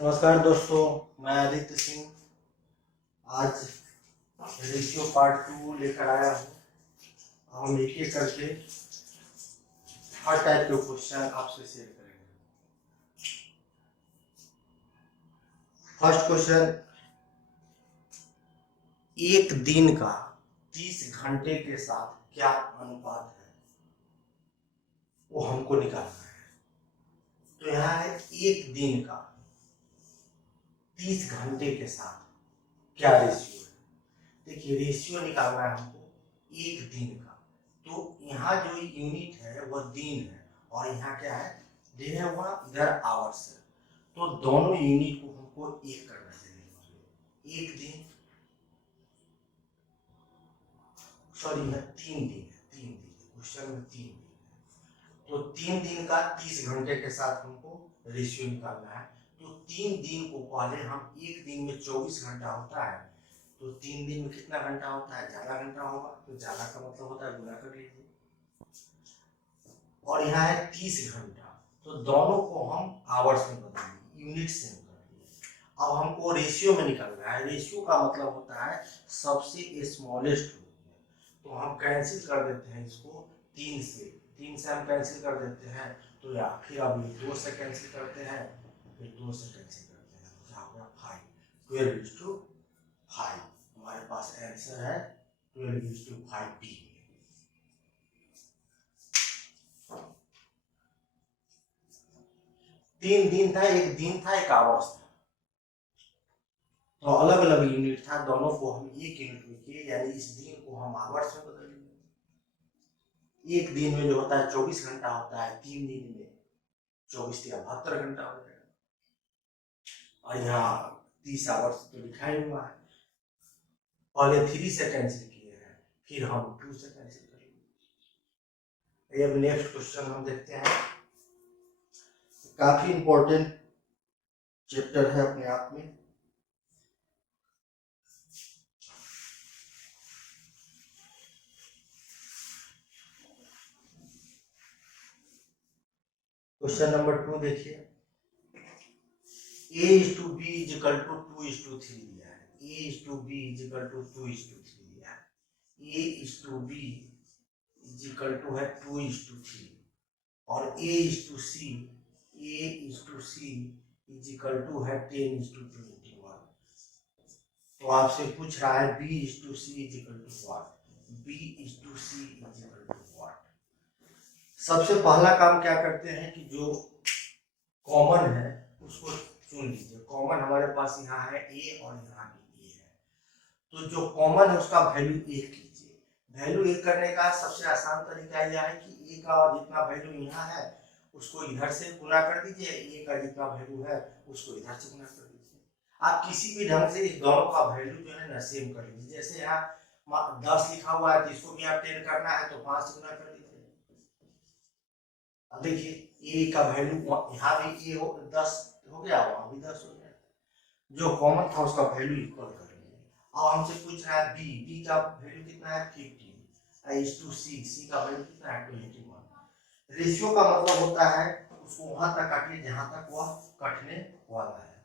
नमस्कार दोस्तों, मैं आदित्य सिंह आज रेशियो पार्ट 2 लेकर आया हूँ। हम एक एक करके हर टाइप के क्वेश्चन आपसे शेयर करेंगे। फर्स्ट क्वेश्चन, एक दिन का 30 घंटे के साथ क्या अनुपात है, वो हमको निकालना है। तो यहाँ है एक दिन का 30 घंटे के साथ क्या रेशियो है। देखिए, रेशियो निकालना है हमको एक दिन का। तो यहाँ जो यूनिट है वह दिन है और यहाँ क्या है, डे है, वहाँ इधर आवर्स है। तो दोनों यूनिट को हमको एक करना चाहिए। एक दिन, सॉरी है 3 दिन है, 3 दिन क्वेश्चन में 3 दिन है। तो 3 दिन का 30 घंटे के साथ हमको रेशियो निकालना है। तो 3 दिन को पहले हम, एक दिन में 24 घंटा होता है, तो 3 दिन में कितना घंटा होता है, ज्यादा घंटा होगा। तो ज्यादा का मतलब होता है गुना कर लीजिए। और यहाँ है 30 घंटा, तो दोनों को हम आवर्स में बदलेंगे, यूनिट से कर दिए। अब हमको रेशियो में निकालना है। रेशियो का मतलब होता है सबसे स्मॉलेस्ट। तो हम कैंसिल कर देते हैं इसको 3 से हम कैंसिल कर देते हैं। तो या फिर अब 2 से कैंसिल करते हैं, फिर 2 से कैंसिल करते हैं, तो क्या होगा 5, 12:5। हमारे पास आंसर है 12:5 बी। 3 दिन था, एक दिन था, एक आवर्स था, तो अलग अलग यूनिट था। दोनों को हम एक यूनिट में किए, यानी इस दिन को हम आवर्स में बदल दिए। एक दिन में जो होता है 24 घंटा होता है, 3 दिन में 24 या 72 घंटा हो जाएगा। और यहाँ 30 आवर्स तो लिखा ही हुआ है। पहले 3 से कैंसिल किए हैं, फिर हम 2 से कैंसिल करेंगे। अब नेक्स्ट क्वेश्चन हम देखते हैं। काफी इंपॉर्टेंट चैप्टर है अपने आप में। क्वेश्चन नंबर 2 देखिए, A/B is equal to 2:3 दिया है। A/B is equal to 2:3 दिया है। A/B is equal to है 2:3 और A/C is equal to है 10:21। तो आपसे पूछ रहा है B/C is equal to what? B/C is equal to what? सबसे पहला काम क्या करते हैं कि जो कॉमन है उसको चुन लीजिए। कॉमन हमारे पास यहाँ है A और यहाँ भी A है, तो जो कॉमन है उसका वैल्यू 1 लीजिए। वैल्यू 1 करने का सबसे आसान तरीका यह है कि A का जितना वैल्यू यहाँ है उसको इधर से गुना कर दीजिए, A का जितना वैल्यू है उसको इधर से गुना कर दीजिए। आप किसी भी ढंग से इस दोनों का वैल्यू जो है ना सेम कर लीजिए। जैसे यहाँ 10 लिखा हुआ है, तो इसको भी आप 10 करना है तो 5 से गुना कर दीजिए। अब देखिए A का वैल्यू यहाँ भी A 10 हो गया, वहां भी 10 हो गया। जो कॉमन था उसका वैल्यू इक्वल कर लीजिए। अब हमसे पूछ रहा है B का वैल्यू कितना है 15 इज टू C का वैल्यू कितना है 21। रेशियो का मतलब होता है उसको वहां तक काटिए जहां तक वह कटने वाला है।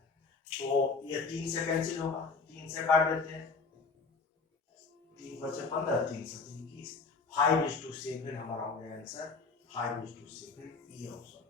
तो ये 3 से कैंसिल होगा, 3 से काट देते हैं, 3 बचे 15, 3 से 21, 5:7 हमारा हो गया आंसर 5:7 ये ऑप्शन।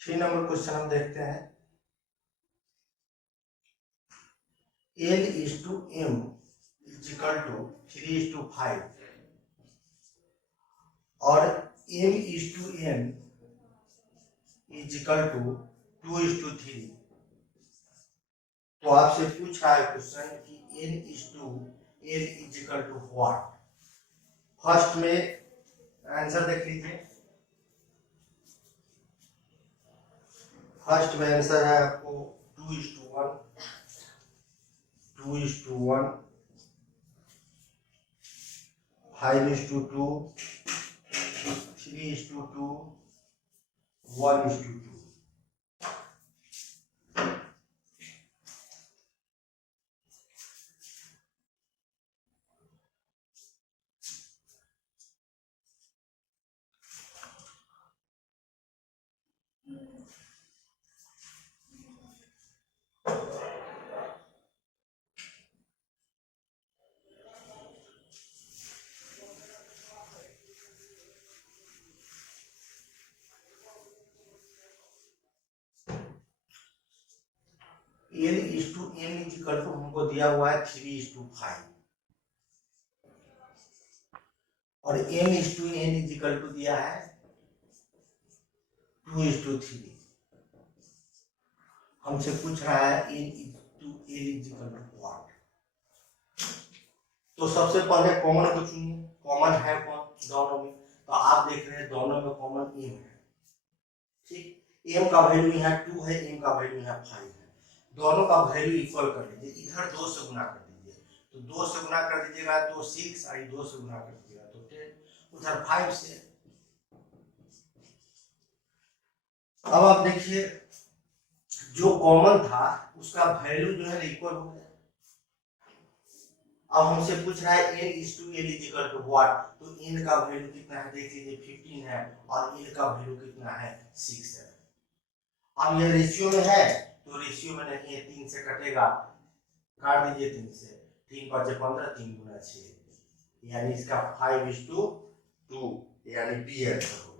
थ्री नंबर क्वेश्चन हम देखते हैं। L/M is equal to 3:5 और M/N is equal to 2:3। तो आपसे पूछ रहा है क्वेश्चन कि N/L is equal to what? First में आंसर देख लीजिए। फर्स्ट में आंसर है आपको 2:1, 2:1, 5:2, 3:2, 1:2। N इज इक्वल टू हमको दिया हुआ है 3:5 और M is to N is equal to दिया है 2:3। हमसे पूछ रहा है N is to N is equal to what. तो सबसे पहले कॉमन को चुनिए। कॉमन है कौन दोनों में? तो आप देख रहे हैं दोनों में कॉमन M है। ठीक, M का वैल्यू यहाँ 2 है, M का वैल्यू यहाँ 5 है। दोनों का वैल्यू इक्वल कर लीजिए। इधर 2 से गुना कर दीजिए, तो 2 से गुना कर दीजिएगा तो 6 और 2 से गुना कर दीजिएगा तो 10, उधर 5 से। अब आप देखिए जो कॉमन था उसका वैल्यू जो है इक्वल हो गया। अब हमसे पूछ रहा है n is to n is equal to what, तो n का वैल्यू कितना है देख लीजिए 15 है और n का वैल्यू कितना है 6 है। अब ये रेशियो में है तो रेशियो में नहीं है, 3 से कटेगा, काट दीजिए 3 से, 3 5 15, 3 गुना 6, यानी इसका 5:2 यानी बी आंसर हो गया।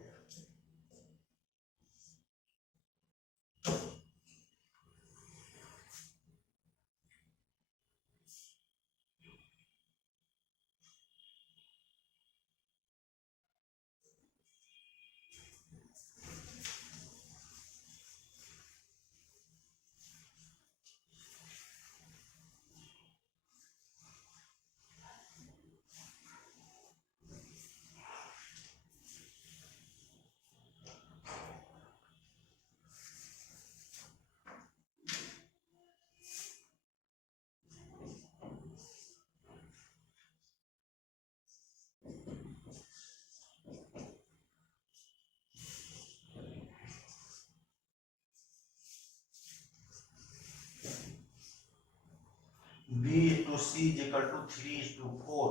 B/C इज इक्वल टू 3:4,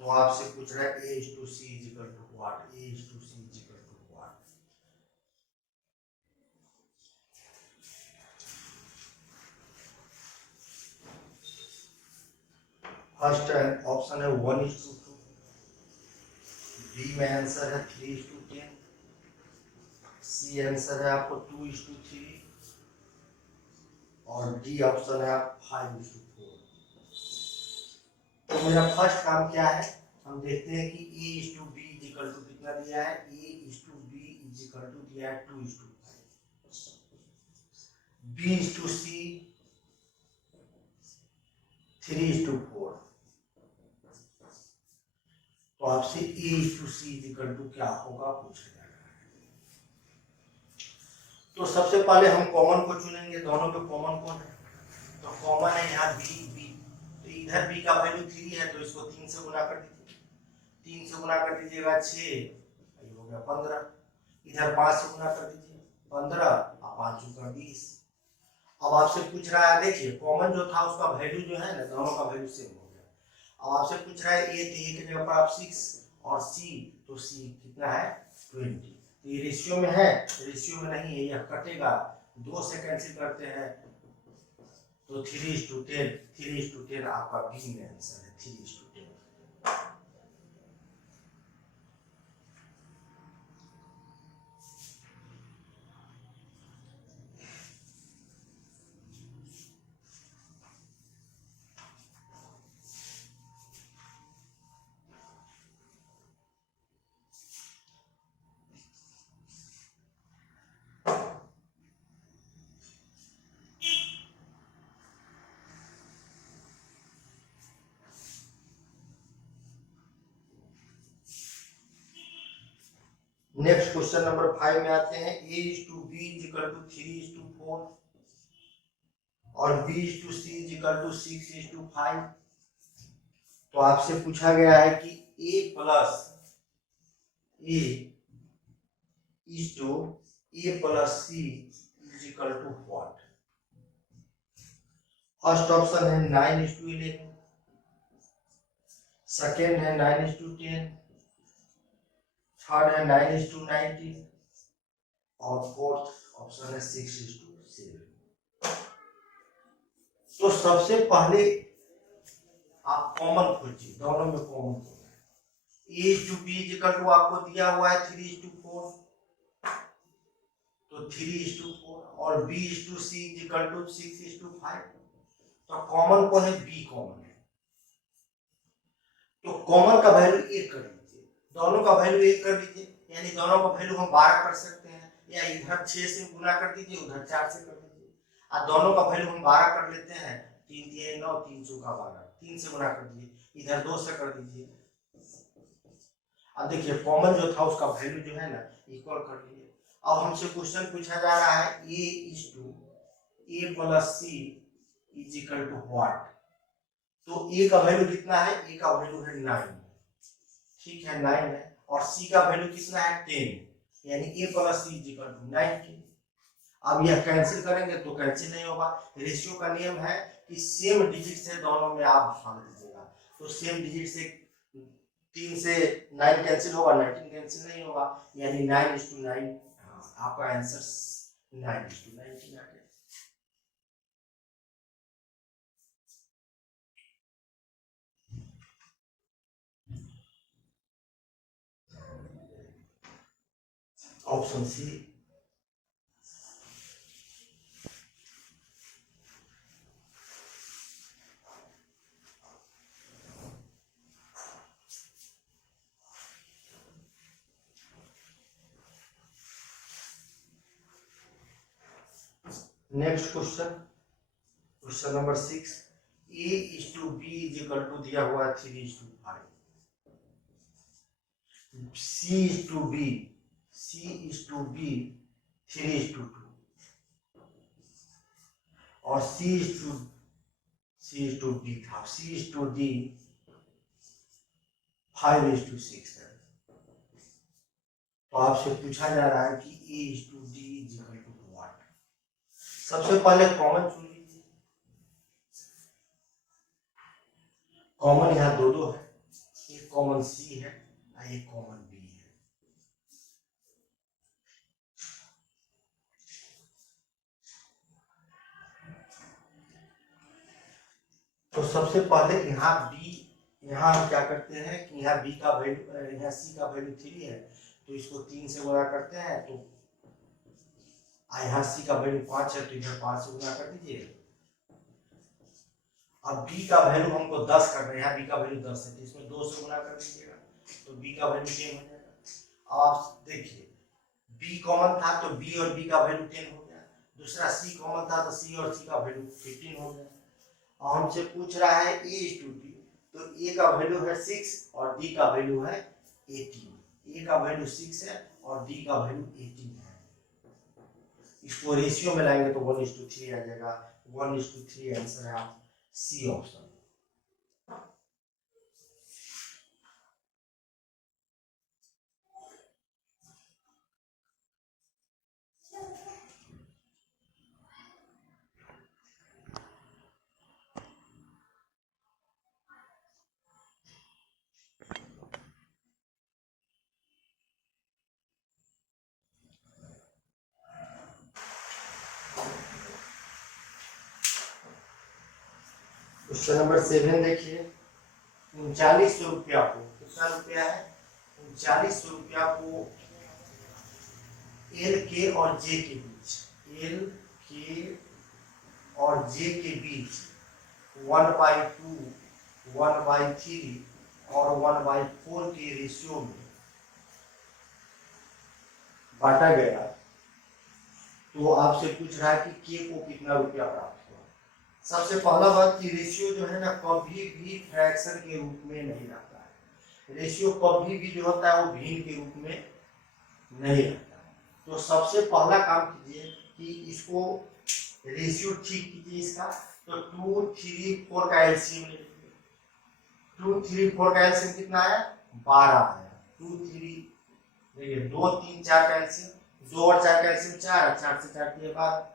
तो आपसे पूछ रहा है A/C is equal to what, A/C is equal to what. First option है 1:2, बी में आंसर है 3:10, सी आंसर है आपको 2:3 और डी ऑप्शन है 5:4। तो मेरा फर्स्ट काम क्या है, हम देखते हैं कि A/B इज इक्वल टू कितना दिया है। A/B इज इक्वल टू दिया है 2:5, B/C 3:4। तो आपसे A/C इज इक्वल टू क्या होगा पूछा जा रहा है। तो सबसे पहले हम कॉमन को चुनेंगे। दोनों में कॉमन कौन है, तो कॉमन है यहाँ B। तो इधर B का वैल्यू 3 है तो इसको 3 से गुना कर दीजिए, 3 से गुना कर दीजिएगा 6, ये हो गया 15। इधर 5 से गुना कर दीजिए 15 और 5 × 20। अब आपसे पूछ रहा है, देखिए कॉमन जो था उसका वैल्यू जो है ना दोनों का वैल्यू सेम हो गया। अब आपसे पूछ रहा है ए, तो ए की जगह पर आप 6 और सी, तो सी कितना है 20। तो ये रेशियो में है, रेशियो में नहीं है, यह कटेगा, 2 से कैंसिल करते हैं तो 3:10, 3:10 आपका बी में आंसर है 3:10। नेक्स्ट क्वेश्चन नंबर 5 में आते हैं। a is to b is equal to 3 is to 4 और b is to c is equal to 6 is to 5। तो आपसे पूछा गया है कि a plus a is to a plus c is equal to what। First option है 9 is to 11, second है 9 is to 10, third है 9 is to 19 और फोर्थ ऑप्शन है 6 is to 7। तो सबसे पहले आप कॉमन खोजिए, दोनों में common a is to b is equal to आपको दिया हुआ है 3 is to 4, तो 3 is to 4 और b is to c is equal to 6 is to 5। तो कॉमन कौन है? b कॉमन है, तो कॉमन का वैल्यू 1 कर लीजिए, दोनों का वैल्यू 1 कर लीजिए, यानी दोनों का वैल्यू हम 12 कर सकते हैं, या इधर 6 से गुना कर दीजिए, उधर 4 से कर दीजिए। और दोनों का वैल्यू हम 12 कर लेते हैं, 3 3 9 3 चौका 12, 3 से गुना कर दीजिए, इधर 2 से कर दीजिए। अब देखिए कॉमन जो था उसका वैल्यू जो है ना इक्वल कर लिए। अब हमसे क्वेश्चन पूछा जा रहा है a is to a plus c is equal to what। तो a का वैल्यू कितना है? a का वैल्यू है 9, ठीक है 9 है, और c का वैल्यू कितना है 10, यानी a plus c is equal to 19। अब यह कैंसिल करेंगे तो कैंसिल नहीं होगा, रेशियो का नियम है कि सेम डिजिट से दोनों में आप भाग दीजिएगा, तो सेम डिजिट से 3 से 9 कैंसिल होगा, 19 कैंसिल नहीं होगा, यानी 9:9। आपका आंसर 9:19 आ गया। Option C. Next question, question number 6। a is to b is equal to दिया हुआ है 3 is to 5, c is to b 3 is to 2 और c is to d था, c is to d 5 is to 6 है। तो आपसे पूछा जा रहा है कि a is to d is equal to what। सबसे पहले कॉमन चुन लीजिए, कॉमन यहाँ दो है, एक कॉमन सी है और एक कॉमन बी है। तो सबसे पहले यहाँ बी, यहाँ हम क्या करते हैं कि यहाँ बी का वैल्यू, यहाँ सी का वैल्यू 3 है, तो इसको 3 से गुणा करते हैं, तो यहाँ सी का वैल्यू 5 है, तो इधर 5 से गुणा कर दीजिए। अब b का वैल्यू हमको 10 करना है, यहाँ b का वैल्यू 10 है, तो इसमें 2 से गुणा कर दीजिएगा, तो b का वैल्यू 10 हो जाएगा। अब आप देखिए b कॉमन था तो b और b का वैल्यू 10 हो गया, दूसरा c कॉमन था तो c और c का वैल्यू 15 हो गया। और हमसे पूछ रहा है a is to d, तो a का वैल्यू है 6 और d का वैल्यू है 18। a का वैल्यू 6 है और d का वैल्यू 18 है। इसको रेशियो में लाएंगे तो 1:3 आ जाएगा, 1:3 आंसर है आप सी ऑप्शन। क्वेश्चन नंबर 7 देखिए। 3900 रुपया को, कितना रुपया है? 3900 रुपया को एल के और जे के बीच, एल के और जे के बीच 1/2, 1/3 और 1/4 के रेशियो में बांटा गया। तो आपसे पूछ रहा है कि के को कितना रुपया प्राप्त हुआ। सबसे पहला बात कि रेशियो जो है ना कभी भी फ्रैक्शन के रूप में नहीं रहता है, रेशियो कभी भी जो होता है वो भिन्न के रूप में नहीं रहता है। तो सबसे पहला काम कीजिए कि इसको रेशियो ठीक कीजिए इसका। तो 2, 3, 4 का एलसीएम ले लीजिए। 2, 3, 4 का एलसीएम कितना आया? 12 आया। 2, 3 देखिए 2, 3, 4 का एलसीएम, 2 और 4 का एलसीएम 4, 4 से 4 के बाद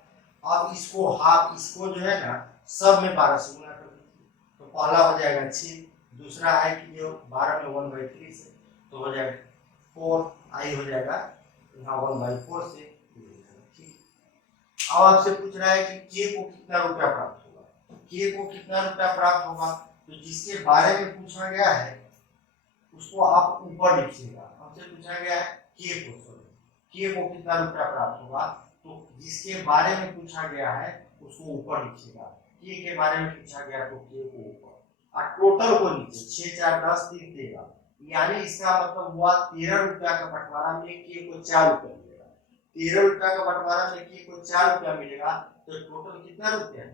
अब इसको हाफ, इसको जो है ना सब में 12 से गुना कर दीजिए। तो पहला हो जाएगा 6, दूसरा है कि जो 12 में 1/3 से तो हो जाएगा 4, आई हो जाएगा यहाँ 1/4 से। ठीक, अब आपसे पूछ रहा है कि के को कितना रुपया प्राप्त होगा। के को कितना रुपया प्राप्त होगा, तो जिसके बारे में पूछा गया है उसको आप ऊपर लिखिएगा। हमसे पूछा गया है के को कितना रुपया प्राप्त होगा, तो जिसके बारे में पूछा गया है उसको ऊपर लिखिएगा। के बारे में पूछा गया तो के को ऊपर और टोटल को नीचे। 6, 4, 10, 3 13, यानी इसका मतलब हुआ 13 रुपया का बंटवारा में के को 4 रुपया मिलेगा। 13 रुपया का बंटवारा में के को 4 रुपया मिलेगा, तो टोटल कितना रुपया है?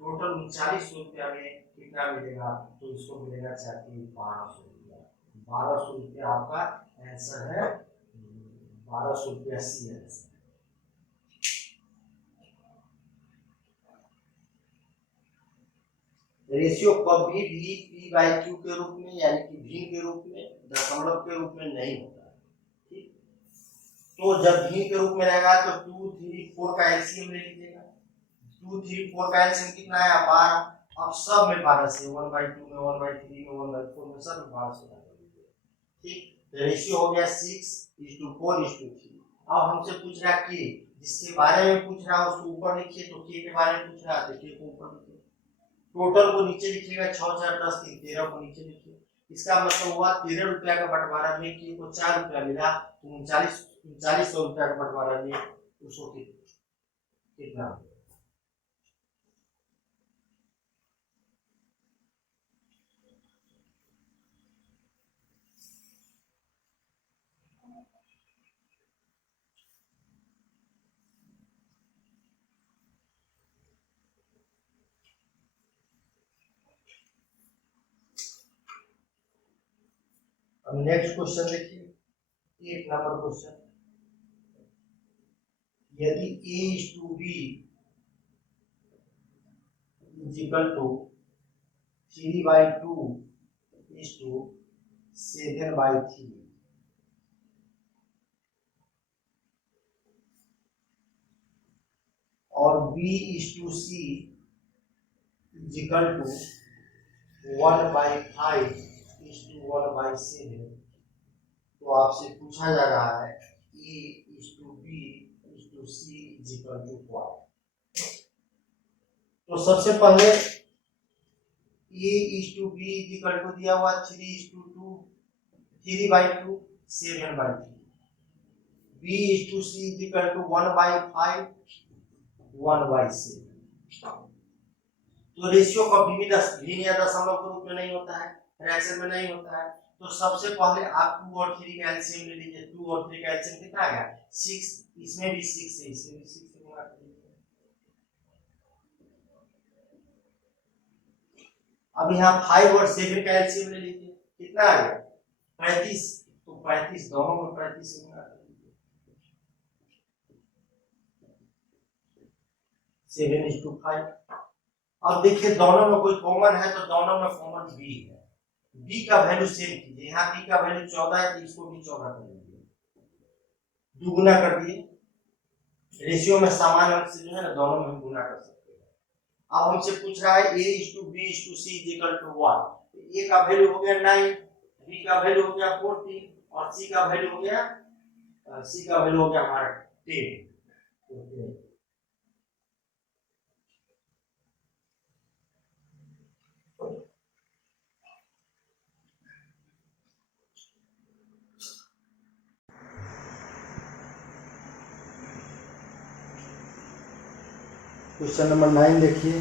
टोटल 39 रुपया में कितना मिलेगा, तो इसको मिलेगा 4 के 1200 रुपया। 1200 रुपया आपका आंसर है। 1200 रुपया सी आंसर। रेशियो कभी भी p/q के रूप में यानी कि भिन्न के रूप में, दशमलव के रूप में नहीं होता है। ठीक, तो जब भिन्न के रूप में रहेगा तो 2, 3, 4 का एलसीएम ले लीजिएगा। 2, 3, 4 का एलसीएम कितना आया? 12। अब सब में 12 से 1/2 में 1/3 में 1/4 में सब में 12 से गुणा कर दीजिए। ठीक, तो रेशियो हो गया 6:4:3। अब हमसे पूछ रहा है कि जिसके बारे में पूछ रहा है उसको ऊपर लिखिए, तो के बारे में पूछ रहा है तो के को ऊपर लिखिए। टोटल को नीचे लिखिएगा। 6, 4, 10, 3 13 को नीचे लिखिए। इसका मतलब हुआ 13 रुपया का बंटवारा में के को 4 रुपया मिला, तो 3900 रुपया का बंटवारा में उसको कितना? अब नेक्स्ट क्वेश्चन देखिए, 8 नंबर क्वेश्चन। यदि A/B = 3/2:7/3 और B/C = 1/5:1/7, तो आपसे पूछा जा रहा है A/B/C = what। तो सबसे पहले A/B दिया हुआ 3:2 3/2 7/3, B/C = 1/5 1/7। तो रेशियो कभी भी भिन्न या दशमलव के रूप में नहीं होता है, फ्रैक्शन में नहीं होता है। तो सबसे पहले आप 2 और 3 का एलसीएम ले लीजिए। 2 और 3 का एलसीएम कितना आ गया? 6, इसमें भी 6 है, इसमें भी 6 से गुणा कर लीजिए। अब यहाँ 5 और 7 का एलसीएम ले लीजिए, कितना आ गया? 35, तो 35 दोनों में 35 से गुणा कर लीजिए। 7:5। अब देखिए दोनों में कोई कॉमन है, तो दोनों में कॉमन b है। b का वैल्यू सेम कीजिए। यहाँ b का वैल्यू 14 है, तो इसको भी 14 कर लीजिए, दुगुना कर दिए। रेशियो में समान अंक से जो है ना दोनों में गुना कर सकते हैं। अब हमसे पूछ रहा है A/B/C = 1। A का वैल्यू हो गया 9, B का वैल्यू हो गया 14 और C का वैल्यू हो गया हमारा 10। क्वेश्चन नंबर 9 देखिए,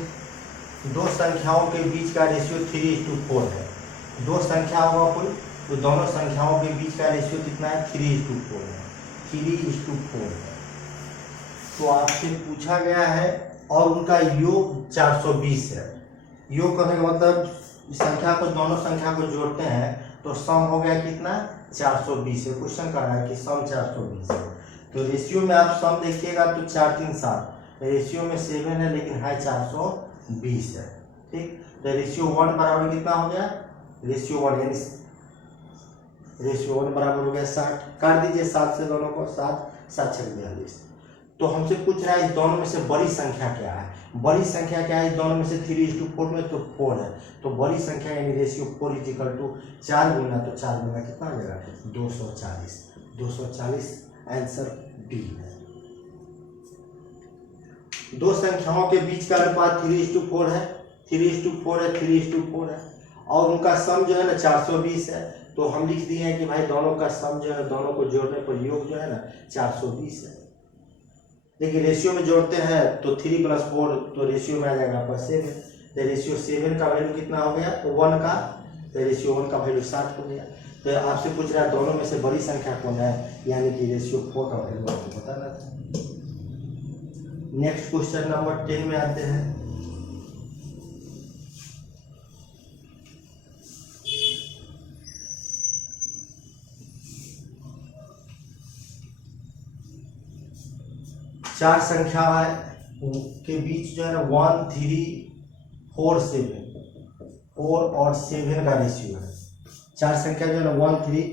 दो संख्याओं के बीच का रेशियो 3:4 है। दो संख्या होगा कोई, तो दोनों संख्याओं के बीच का रेशियो कितना है? 3:4 है। 3:4 है। तो आपसे पूछा गया है और उनका योग 420 है। योग करने का मतलब इस संख्या को, दोनों संख्या को जोड़ते हैं तो सम हो गया कितना 420 है। क्वेश्चन कर रहा है कि सम 420 है। तो रेशियो में आप सम देखिएगा तो 4 3 7, रेशियो में 7 है लेकिन है 420 है। ठीक, तो रेशियो 1 बराबर कितना हो गया, रेशियो 1 यानी रेशियो 1 बराबर हो गया 60। काट दीजिए 7 से दोनों को, 7 7 6 42। तो हमसे पूछ रहा है इस दोनों में से बड़ी संख्या क्या है। बड़ी संख्या क्या है इस दोनों में से 3:4 में, तो 4 है। तो बड़ी संख्या यानी रेशियो 4 = 4 गुना, तो 4 गुना कितना हो जाएगा 240। 240 आंसर डी है। दो संख्याओं के बीच का अनुपात 3:4 है, 3:4 है, 3:4 है, और उनका सम जो है ना 420 है। तो हम लिख दिए हैं कि भाई दोनों का सम जो है, दोनों को जोड़ने पर योग जो है ना 420 है। देखिए रेशियो में जोड़ते हैं तो 3 + 4 तो रेशियो में आ जाएगा आपका 7। तो रेशियो 7 का वैल्यू कितना हो गया, तो 1 का, तो रेशियो 1 का वैल्यू 60 हो गया। तो आपसे पूछ रहा है दोनों में से बड़ी संख्या कौन है, यानी कि रेशियो 4 का वैल्यू आपको बताना था। नेक्स्ट क्वेश्चन नंबर 10 में आते हैं। चार संख्या के बीच जो है ना 1 3 4 7, 4 और 7 का रेशियो है। चार संख्या जो है ना 1 3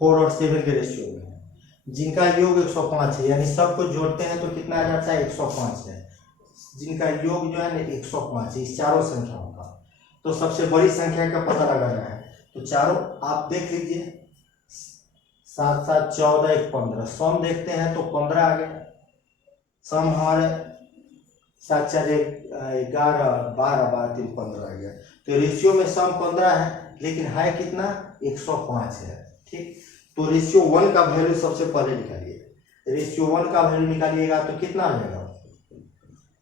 4 और 7 के रेशियो में है, जिनका योग 105 है। यानी सबको जोड़ते हैं तो कितना आ जाता है 105 है। जिनका योग जो है ना 105 है इस चारों संख्याओं का। तो सबसे बड़ी संख्या का पता लगाना है। तो चारों आप देख लीजिए, 7 7 14 1 15, सम देखते हैं तो 15 आ गया। सम हमारे 7 4 11 12 12 3 15 आ गया। तो रेशियो में सम 15 है लेकिन है कितना 105 है। ठीक, तो रेशियो 1 का वैल्यू सबसे पहले निकालिए। रेशियो 1 का वैल्यू निकालिएगा तो कितना आ जाएगा,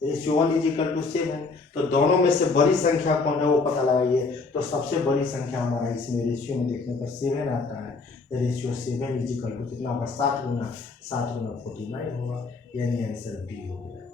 रेशियो 1 = 7। तो दोनों में से बड़ी संख्या कौन है वो पता लगाइए। तो सबसे बड़ी संख्या हमारा इसमें रेशियो में देखने पर 7 आता है। रेशियो 7 = कितना होगा 7 गुना 7 गुना 49 होगा, यानी आंसर बी हो गया।